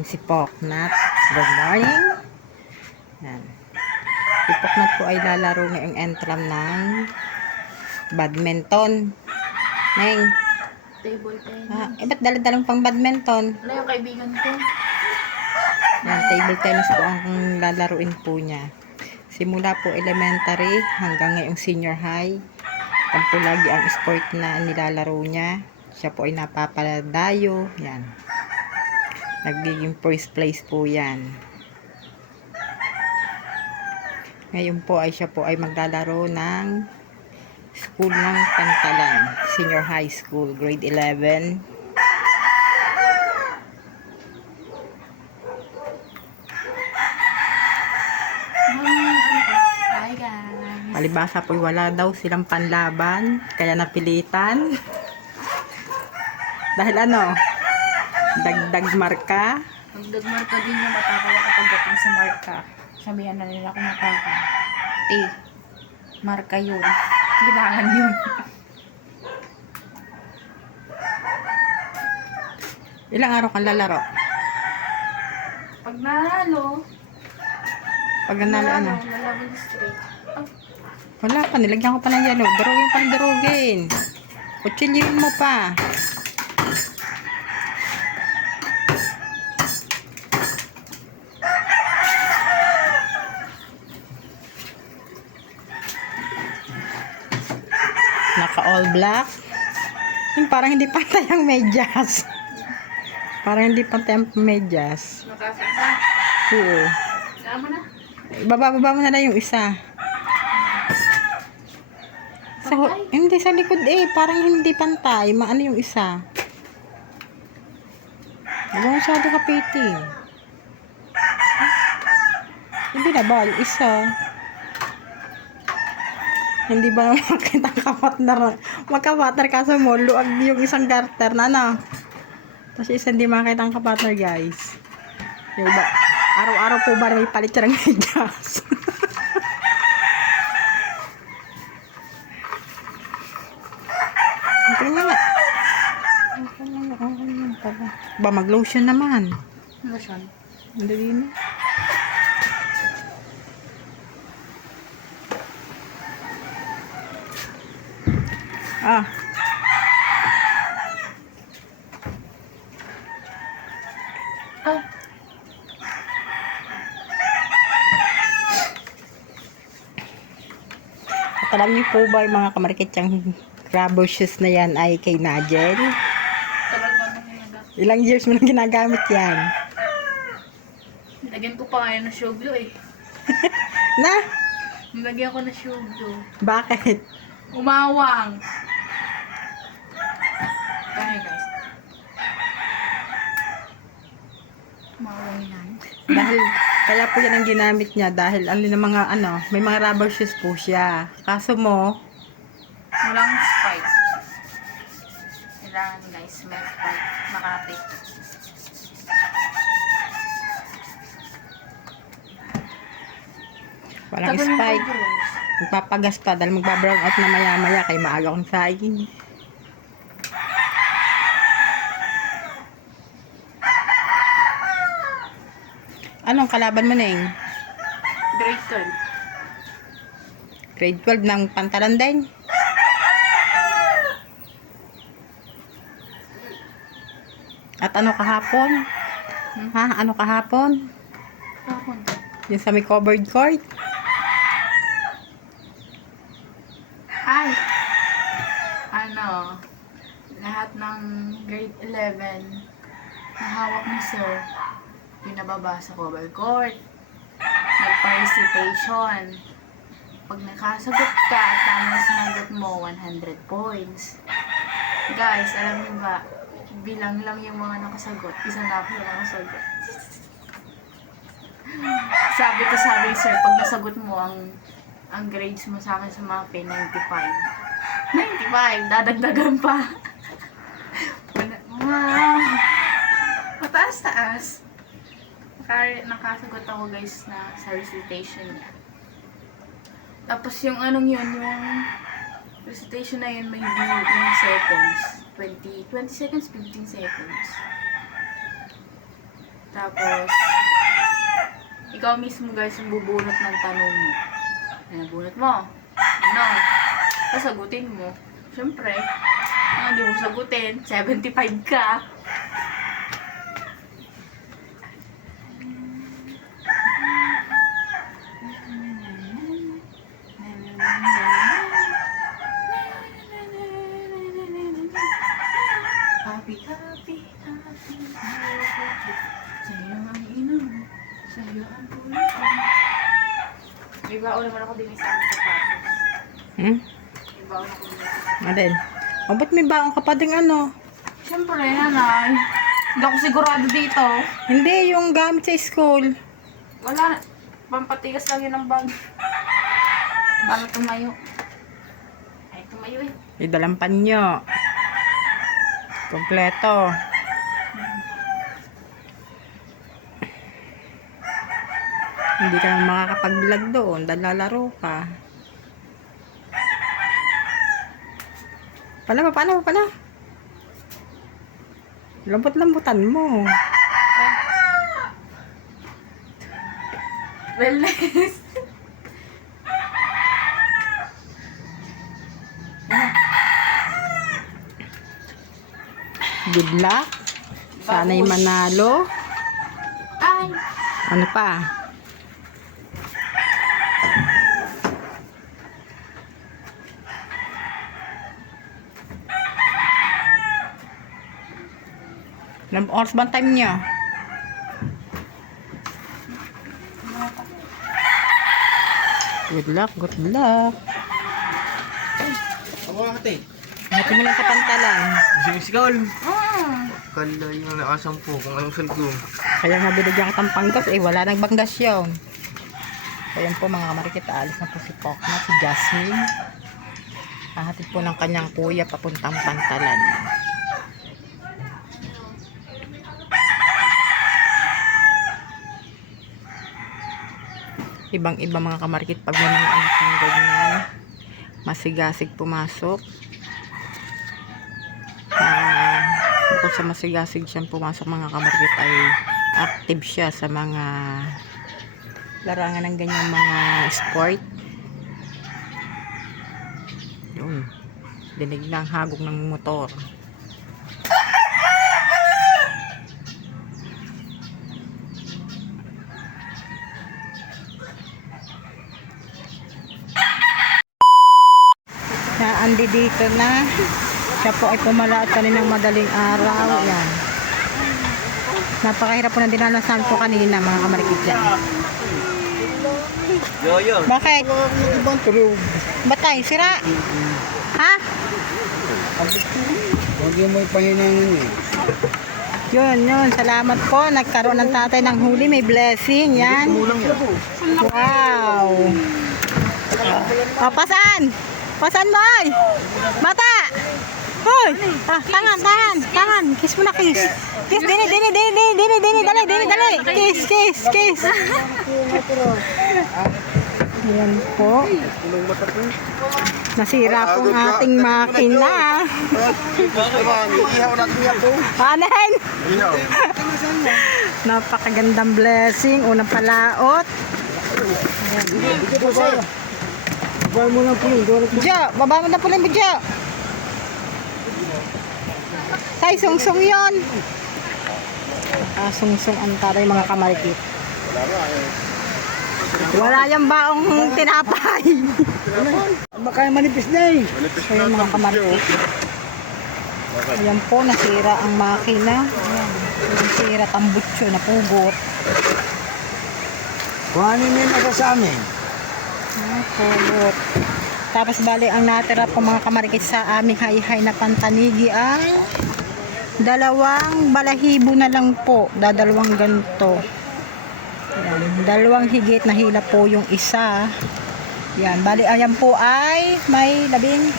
ating si Poknat. Good morning. Yan. Si Poknat po ay lalaro ngayong entram ng badminton. Neng. Table tennis. Ba't dala-dalang pang badminton? Ano yung kaibigan ko? Yan, table tennis po ang lalaruin po niya. Simula po elementary hanggang ngayong senior high. Yan po lagi ang sport na nilalaro niya. Siya po ay napapaladayo. Yan. Nagiging first place po yan. Ngayon po ay siya po ay maglalaro ng school ng Pantalan. Senior high school, grade 11. Hi guys. Palibasa po wala daw silang panlaban. Kaya napilitan. Dahil ano? Dagdag marka. Dagdag marka din yung matakaw ako pagdating sa marka. Sabihan na nila kung matakaw. Marka yun. Kailangan yun. Ilang araw kang lalaro? Pag nanalo, Pag nanalo ano? lalaban straight. Wala pa, nilagyan ko pa ng yellow. Durugin pa ng durugin. Kutsilyin mo pa. Naka all black. Yung parang hindi pantay ang medyas. Parang hindi pantay ang medyas. Nakasasa. Oo. Saan mo na? Baba mo na lang yung isa. Hindi sa likod parang hindi pantay. Maano yung isa? Huwag mo masyado kapitin. Hindi na ba? Yung isa. Hindi ba makita ang kapatner? Magkapatner kaso mo, luag yung isang garter na ano. Tapos isa hindi makita ang kapatner guys. Yung iba, araw-araw po ba may palit siya ng medyas? Ba mag-lotion naman. Lotion. Dali na. Ah. Ah. At alam niyo po ba yung mga kamarikitsang rubber shoes na yan ay kay Nigel? Talaga nang nag- Ilang years mo nang ginagamit yan? Nilagyan ko pa ngayon ng shoe glue Na? Nilagyan ko na shoe glue. Bakit? Umawang. Kaya guys. Umawang yan. Dahil, kaya po yan ang ginamit niya dahil ano ng mga ano, may mga rubber shoes po siya. Kaso mo, Walang spike. Kailangan guys, may spike. Makati. walang spike. Magpapagas pa dahil magbabrown out na maya-maya kay maaga kong saing. Anong kalaban mo, Neng? Grade 12. Grade 12 ng Pantalan din? At ano kahapon? Ha? Ano kahapon? Tapon. Yung sa may covered court? Hi! Ano, lahat ng grade 11 na hawak ni Sir, pinababa sa cover court. Nag-participation. Pag nakasagot ka at tama sa sagot mo, 100 points. Guys, alam niyo ba, bilang lang yung mga nakasagot. Isa na ako yung nakasagot. Sabi ni Sir, pag nasagot mo ang grades mo sa akin sa MAPE, 95. 95, dadagdagan pa. Wow! Mataas-taas. Nakasagot ako guys na sa recitation niya. Tapos yung anong yun, yung recitation na yun may seconds. 20 seconds, 15 seconds. Tapos, ikaw mismo guys yung bubunot ng tanong mo. Ano bunot mo? Ano? Sasagutin mo. Siyempre, hindi mo sagutin, 75 ka. Happy, happy, happy, happy. Sa'yo ang inom, sa'yo ang pulit. May baon naman ako din sa sapatos. May baon ako din sa sapatos. Alin? O, ba't may baong ka pa ding ano? Siyempre, nanay. Hindi ako sigurado dito. Hindi, yung gamit sa school. Wala na. Pampatigas lang yun ang bag. Para tumayo. Ay, tumayo eh. Idalang panyo. Kompleto. Hindi ka naman makakapag-vlog doon dahil lalaro ka. Paano? Lambot-lambutan mo. Wellness. Good luck. Sana'y manalo. Ay! Ano pa? Ilang oras ba ang time niya? Good luck. Ako ate. Hati mo lang sa pantalan. Sisigaw. Ah! Kala yung nakasam po kung anong sal ko. Kaya nga binigyan kitang panggas, wala nang banggas yun. Ayan po mga kamarikit, aalis na po si Pokma, si Jasmine. Hahatid po ng kanyang kuya papuntang pantalan. Ibang-iba mga kamarikit pag may mga anak ng ganyan. Masigasig pumasok. Bukod sa masigasig siyang pumasok mga kamarikit ay active siya sa mga larangan ng ganyang mga sport. Yun. Dinig na ang hagok ng motor. Andi dito na. Siya po ay pumalaot kaninang madaling araw. Yan. Napakahirap po na dinalasan ko kanina mga kamarikit dyan. Yo. Bakit? Ibang tulog. Batay, sira? Ha? Huwag yung may pahinangan eh. Yun. Salamat po. Nagkaroon ng tatay ng huli. May blessing. Yan. Wow. O, pasan? Pasan mo ay? Bata! Hoy! Tangan! Kiss mo na, kiss. Kiss, dini. Dali. Kiss. Ayan po. Nasira po ang ating makina. Ihaw natin yan po. Panen? Ihaw. Napakagandang blessing. Unang palaot. Baba mo lang po. Jo, baba mo na po lang, Jo. Tay, sungsong yon. Sungsong ang taray mga kamarikit. Wala yung baong tinapay. Baka manipis na eh. Ayan mga kamarikit. Ayan po, nasira ang makina. Ayan. Nasira tambutso, napugot. Kuhanin mo yun ako sa amin. Napugot. Tapos bali ang natira po mga kamarikit sa aming hay-hay na pantanigi ay 2 balahibo na lang po. Dadalawang ganito. Ayan, 2 higit na hila po yung isa. Yan, bali ayan po ay may 13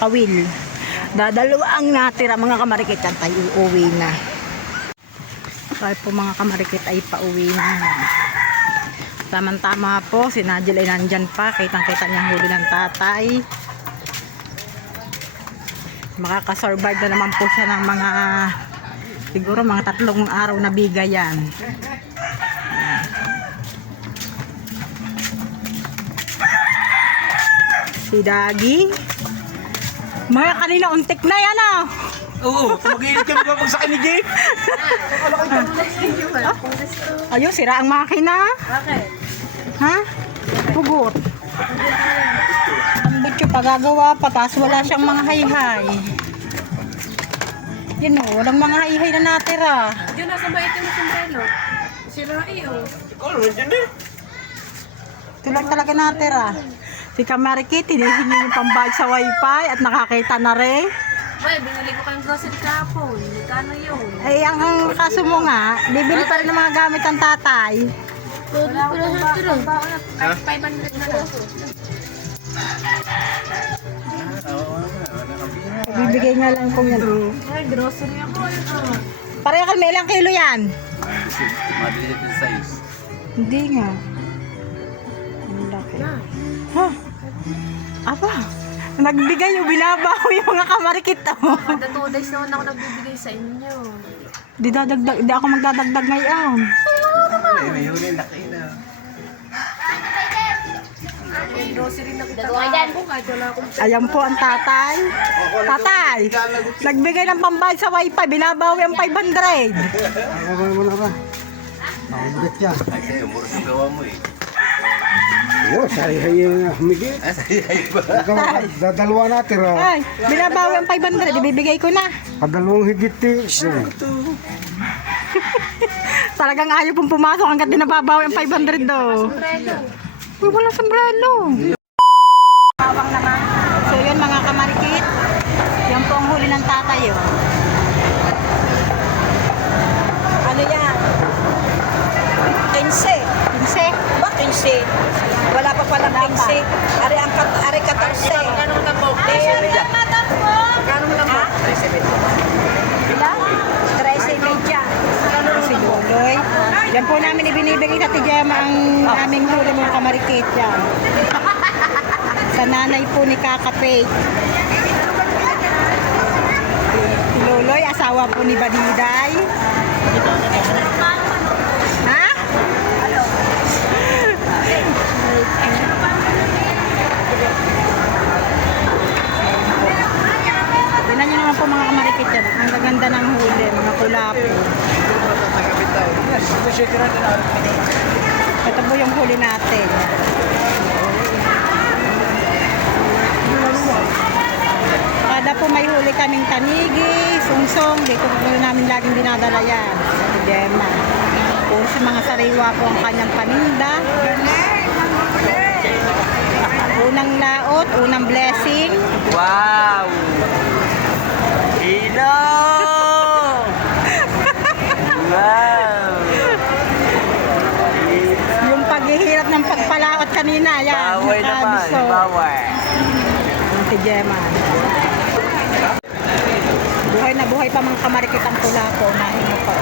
kawil. Dadalawang natira mga kamarikit yan tayo uuwi na. Kaya po mga kamarikit ay pauwi na. Tama-tama po, si Nigel ay nandyan pa. Kitang-kita niyang huli ng tatay. Makakasurvive na naman po siya ng mga Siguro mga 3 araw na bigay yan. Si Dagi. Mga kanina untik na yan ah. Oo, tumagilid kami ba pag sa ni Jay? Ayun, sira ang makina. Bakit? Ha? Pugot. Ang bityo pagagawa pa, tapos wala siyang mga hayhay. Yan o, walang mga hayhay na natira. Diyan nasa ba ito ng sombrero? Sira iyo. Ikaw naman dyan eh. Ito lang talaga natira. Si Kamarikit, hinihingi yung pambayad sa wifi at nakakita na rin. Bay, binili ko kayong grocery kahapon. Kano yun? Ay, ang kaso mo nga, bibili pa rin ng mga gamit ng tatay. Wala ko sa tiro. Kahit 500 na lang. Bibigay nga lang kung yan. Ay, grocery ako. Pareha ka, may ilang kilo yan? Mabilis yung size. Hindi nga. Ang laki. Ha? Aba, nagbigay yung binabawi yung mga kamarikit oh. Kada 2 days naman ako nagbibigay sa inyo. Di ako magdadagdag ngayon. May huli laki na. May grocery na kita kahapon. Kahit wala akong Ayan po ang tatay. Tatay, nagbigay ng pambayad sa wifi, binabawi ang 500. Ako mo na ba? Ako bigat yan. Ay, sa'yo, mura sa gawa mo eh. Oo, sahihay yung humigit. Ah, sa'yo ba? Dadalawa natin ah. Ay, binabawi ang 500, ibibigay ko na. Kadalawang higit eh. Talagang ayaw pong pumasok hanggat di nababawi ang 500 do. Uy, walang sombrero. Bawang naman. So yun mga kamarikit, yan po ang huli ng tatay oh. Ano yan? 15. 15? Ba 15? Wala pa palang 15. Ari 14. Ganun na po. Ganun lang ba? 13 media. Si Loloy. Yan po namin ibinibigay sa Tijema ang aming huli mga kamarikit yan. Sa nanay po ni Kakapay. Si Loloy, asawa po ni Badiday. Ha? Tingnan nyo naman po mga kamarikit yan. Ang gaganda ng huli, mga kulapo. Ito po yung huli natin. Kada po may huli kaming tanigi, sungsong, dito po namin laging dinadala yan. Sa Dema. Puro sa mga sariwa po ang kanyang paninda. Unang laot, unang blessing. Wow! Hino! Wow! Yung paghihirap ng pagpalaot kanina, yan. Baway naman, nakabiso. baway. Ang si Gemma. Buhay na buhay pa mga kamarikit ang tula ko. Nahin mo pa.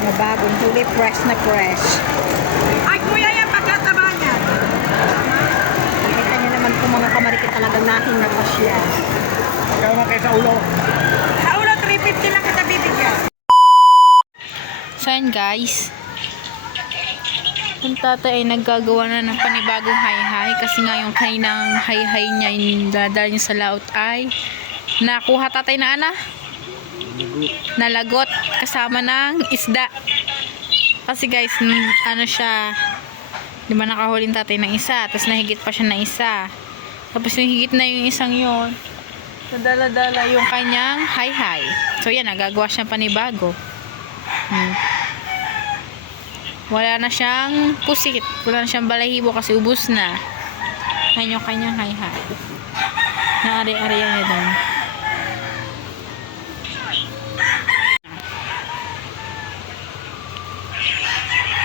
Mga bagong huli, fresh na fresh. Ay, kuya yan, pagkataba niya. Nakita niyo naman po mga kamarikit talagang nahin na pa siya. Ikaw na kayo sa ulo. Sa ulo, 350 lang kita bibigyan. So yan guys, yung tatay ay naggagawa na ng panibagong hay-hay kasi nga yung kaninang hay-hay niya yung dadal niya sa laot ay nakuha tatay na nalagot kasama ng isda kasi guys ano siya, di ba nakahulin tatay ng isa tapos nahigit pa siya ng isa tapos yung higit na yung isang yun nadala-dala yung kanyang hay-hay. So yan, nagagawa siyang panibago. Wala na siyang pusit, wala na siyang balahibo kasi ubos na. Yan yung kanyang hay-hay. Naari-ariyan niya doon.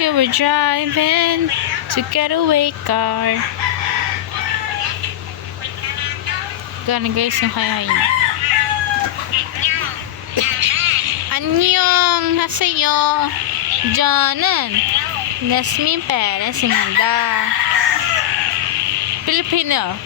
Here we're driving to getaway car. Gano'n guys yung hay-hay niya. Annyeong haseyo. Jonan. Nasmin Perez Sinda. Filipino.